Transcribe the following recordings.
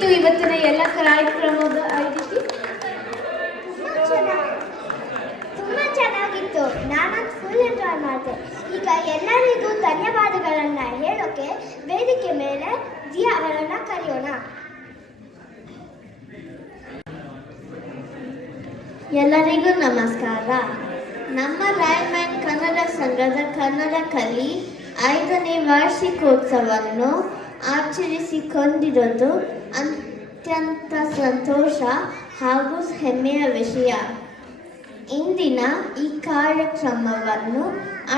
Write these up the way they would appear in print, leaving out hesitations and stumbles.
ಹೇಗಿತ್ತು ಇವತ್ತಿನ ಎಲ್ಲ ಕಾರ್ಯಕ್ರಮದ ಐತಿ? ತುಂಬಾ ಚೆನ್ನಾಗಿತ್ತು. ನಾನಂತ ಫುಲ್ ಎಂಜಾಯ್ ಮಾಡಿದೆ. ಈಗ ಎಲ್ಲರಿಗೂ ಧನ್ಯವಾದಗಳನ್ನ ಹೇಳೋಕೆ ವೇದಿಕೆ ಮೇಲೆ ದಿಯಾ ಅವರನ್ನ ಕರೆಯೋಣ. ಎಲ್ಲರಿಗೂ ನಮಸ್ಕಾರ. ನಮ್ಮ ರಾಯಮನ್ ಕನ್ನಡ ಸಂಘದ ಕನ್ನಡ ಕಲಿ 5ನೇ ವಾರ್ಷಿಕೋತ್ಸವವನ್ನು ಆಚರಿಸಿಕೊಂಡಿರೋದು ಅತ್ಯಂತ ಸಂತೋಷ ಹಾಗೂ ಹೆಮ್ಮೆಯ ವಿಷಯ. ಇಂದಿನ ಈ ಕಾರ್ಯಕ್ರಮವನ್ನು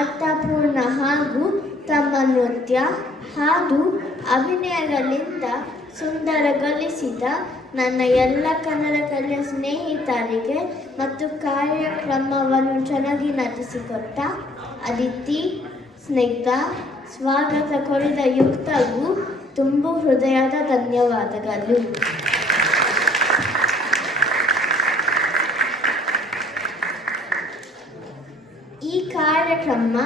ಅರ್ಥಪೂರ್ಣ ಹಾಗೂ ತಮ್ಮ ನೃತ್ಯ ಹಾಗೂ ಅಭಿನಯಗಳಿಂದ ಸುಂದರಗೊಳಿಸಿದ ನನ್ನ ಎಲ್ಲ ಕನ್ನಡ ಕಲಿಯ ಸ್ನೇಹಿತರಿಗೆ ಮತ್ತು ಕಾರ್ಯಕ್ರಮವನ್ನು ಚೆನ್ನಾಗಿ ನಟಿಸಿಕೊಟ್ಟ ಅದಿತಿ, ಸ್ನಿಗ್ಧ, ಸ್ವಾಗತ ಕೋರಿದ ಯುಕ್ತಗೂ ತುಂಬು ಹೃದಯದ ಧನ್ಯವಾದಗಳು. ಈ ಕಾರ್ಯಕ್ರಮ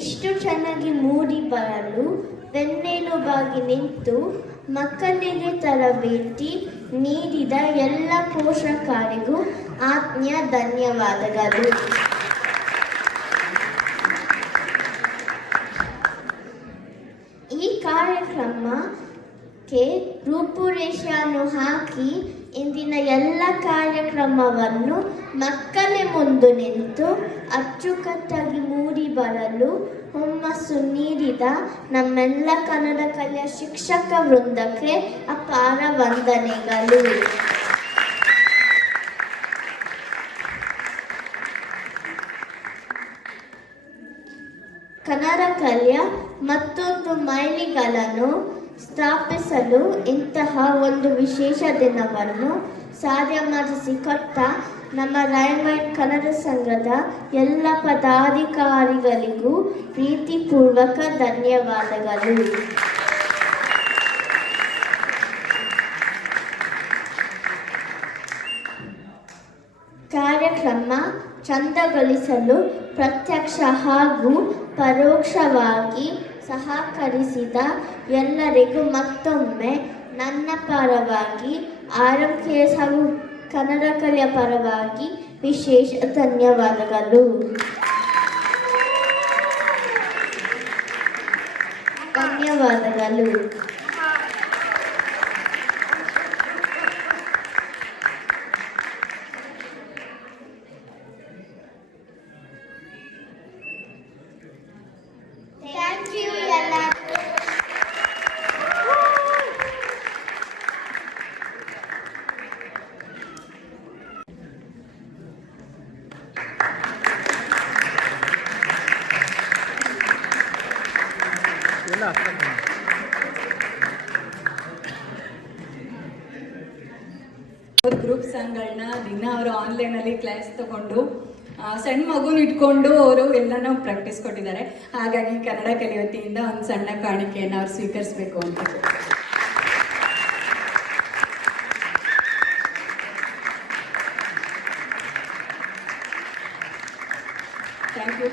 ಇಷ್ಟು ಚೆನ್ನಾಗಿ ಮೂಡಿ ಬರಲು ಬೆನ್ನೆಲುಬಾಗಿ ನಿಂತು ಮಕ್ಕಳಿಗೆ ತರಬೇತಿ ನೀಡಿದ ಎಲ್ಲ ಪೋಷಕರಿಗೂ ಆತ್ಮೀಯ ಧನ್ಯವಾದಗಳು. ಈ ಕಾರ್ಯಕ್ರಮಕ್ಕೆ ರೂಪುರೇಷೆಯನ್ನು ಹಾಕಿ ಇಂದಿನ ಎಲ್ಲ ಕಾರ್ಯಕ್ರಮವನ್ನು ಮಕ್ಕಳ ಮುಂದೆ ನಿಂತು ಅಚ್ಚುಕಟ್ಟಾಗಿ ಮೂಡಿ ಬರಲು ಹುಮ್ಮಸ್ಸು ನೀಡಿದ ನಮ್ಮೆಲ್ಲ ಕನ್ನಡ ಕಲಿಯ ಶಿಕ್ಷಕ ವೃಂದಕ್ಕೆ ಅಪಾರ ವಂದನೆಗಳು. ಕನ್ನಡ ಕಲಿಯ ಮತ್ತೊಂದು ಮೈಲಿಗಲ್ಲನ್ನು ಸ್ಥಾಪಿಸಲು ಇಂತಹ ಒಂದು ವಿಶೇಷ ದಿನವನ್ನು ಸಾಧ್ಯ ಮಾಡಿಸಿಕೊಟ್ಟ ನಮ್ಮ ರಾಯಮನ್ ಕನ್ನಡ ಸಂಘದ ಎಲ್ಲ ಪದಾಧಿಕಾರಿಗಳಿಗೂ ಪ್ರೀತಿಪೂರ್ವಕ ಧನ್ಯವಾದಗಳು. ಕಾರ್ಯಕ್ರಮ ಚಂದಗೊಳಿಸಲು ಪ್ರತ್ಯಕ್ಷ ಹಾಗೂ ಪರೋಕ್ಷವಾಗಿ ಸಹಕರಿಸಿದ ಎಲ್ಲರಿಗೂ ಮತ್ತೊಮ್ಮೆ ನನ್ನ ಪರವಾಗಿ RMKS ಹಾಗೂ ಕನ್ನಡ ಕಲಿಯ ಪರವಾಗಿ ವಿಶೇಷ ಧನ್ಯವಾದಗಳು. ಧನ್ಯವಾದಗಳು. ಗ್ರೂಪ್ ಸಾಂಗ್ಗಳನ್ನ ದಿನ ಅವರು ಆನ್ಲೈನಲ್ಲಿ ಕ್ಲಾಸ್ ತಗೊಂಡು ಸಣ್ಣ ಮಗುನ ಇಟ್ಕೊಂಡು ಅವರು ಎಲ್ಲನೂ ಪ್ರಾಕ್ಟೀಸ್ ಕೊಟ್ಟಿದ್ದಾರೆ. ಹಾಗಾಗಿ ಕನ್ನಡ ಕಲಿಯ ವತಿಯಿಂದ ಒಂದು ಸಣ್ಣ ಕಾಣಿಕೆಯನ್ನು ಅವ್ರು ಸ್ವೀಕರಿಸಬೇಕು ಅಂತ. Thank you.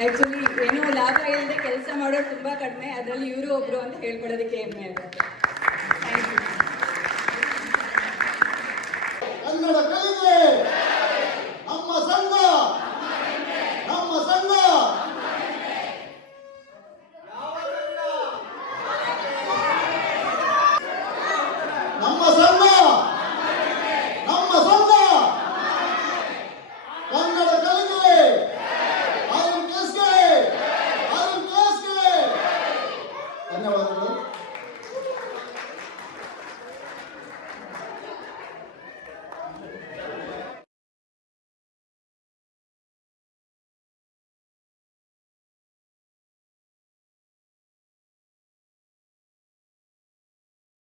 ಆ್ಯಕ್ಚುಲಿ ಏನೋ ಲಾಭ ಇಲ್ಲದೆ ಕೆಲಸ ಮಾಡೋರು ತುಂಬ ಕಡಿಮೆ, ಅದರಲ್ಲಿ ಇವರು ಒಬ್ಬರು ಅಂತ ಹೇಳ್ಕೊಡೋದಕ್ಕೆ ಹೆಮ್ಮೆ ಆಗುತ್ತೆ.